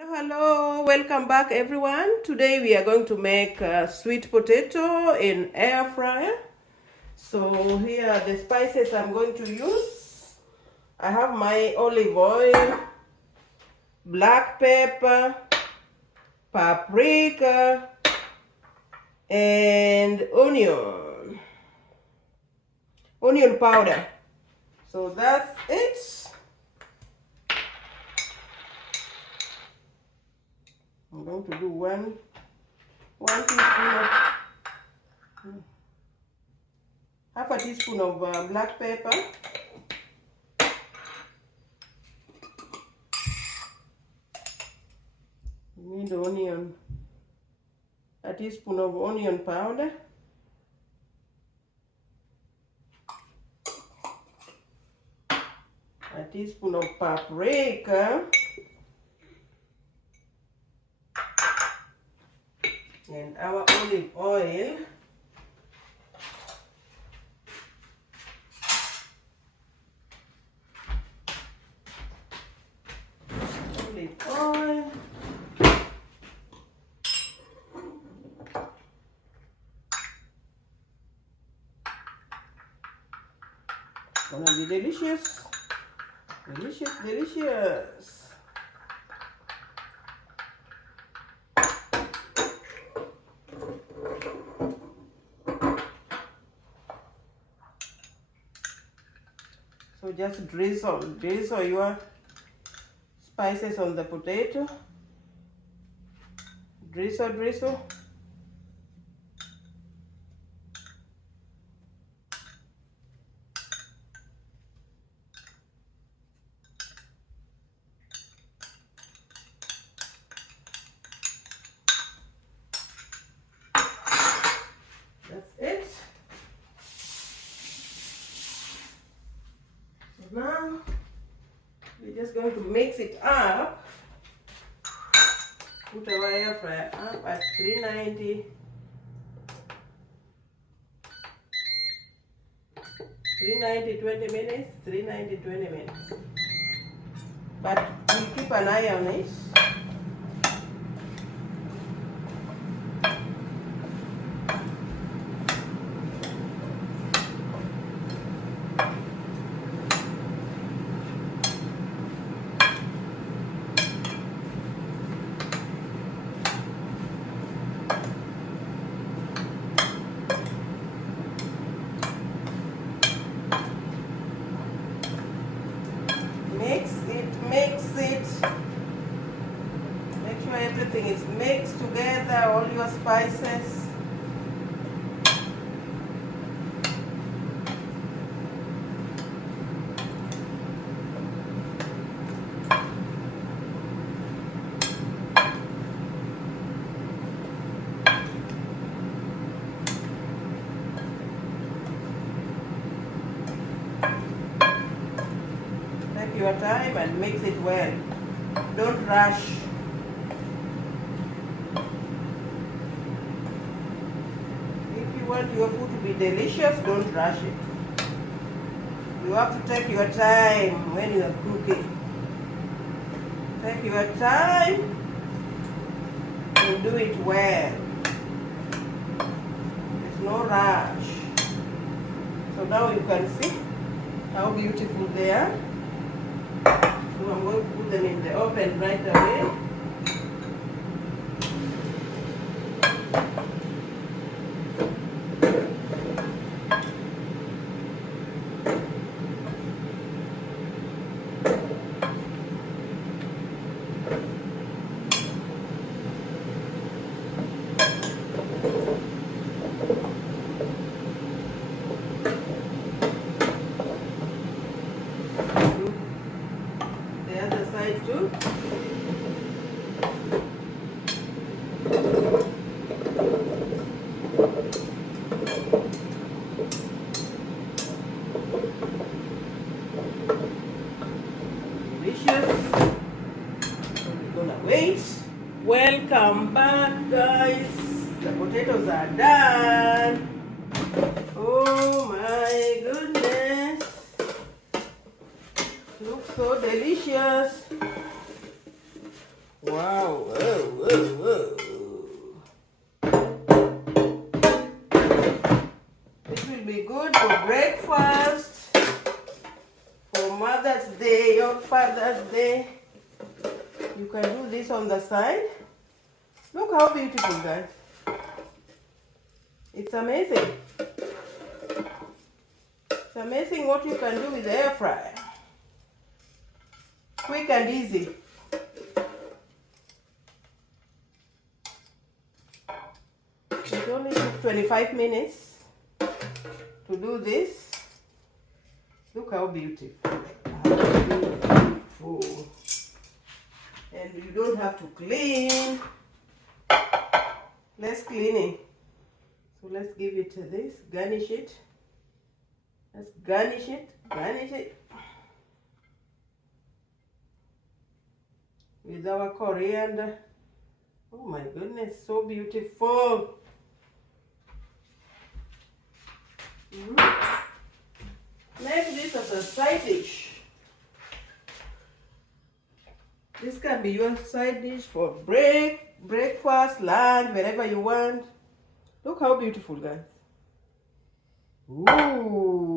Hello, welcome back everyone. Today we are going to make sweet potato in air fryer. So here are the spices I'm going to use. I have my olive oil, black pepper, paprika, and onion powder. So that's it. I'm going to do one teaspoon of half a teaspoon of black pepper. You need onion, a teaspoon of onion powder. A teaspoon of paprika. And our olive oil. Olive oil. Gonna be delicious. Delicious, delicious. So just drizzle your spices on the potato. Drizzle. That's it. So now we're just going to mix it up. Put our air fryer up at 390. 20 minutes, 20 minutes. But we keep an eye on it. Mix it. Make sure everything is mixed together, all your spices. Take your time and mix it well. Don't rush. If you want your food to be delicious, don't rush it. You have to take your time when you are cooking. Take your time and do it well. There's no rush. So now you can see how beautiful they are. So I'm going to put them in the oven right away. The other side too. Delicious. So we're gonna wait. Welcome back, guys. The potatoes are done. Oh my goodness. Looks so delicious. Wow. Whoa, whoa, whoa. This will be good for breakfast, for Mother's Day or Father's Day. You can do this on the side. Look how beautiful, guys. It's amazing. It's amazing what you can do with the air fryer. Quick and easy. It only took 25 minutes to do this. Look how beautiful. How beautiful. And you don't have to clean. Less cleaning. So let's give it to this. Garnish it. Let's garnish it. Garnish it. With our coriander. Oh my goodness, so beautiful. Make this as a side dish. This can be your side dish for breakfast, lunch, wherever you want. Look how beautiful, guys. Ooh.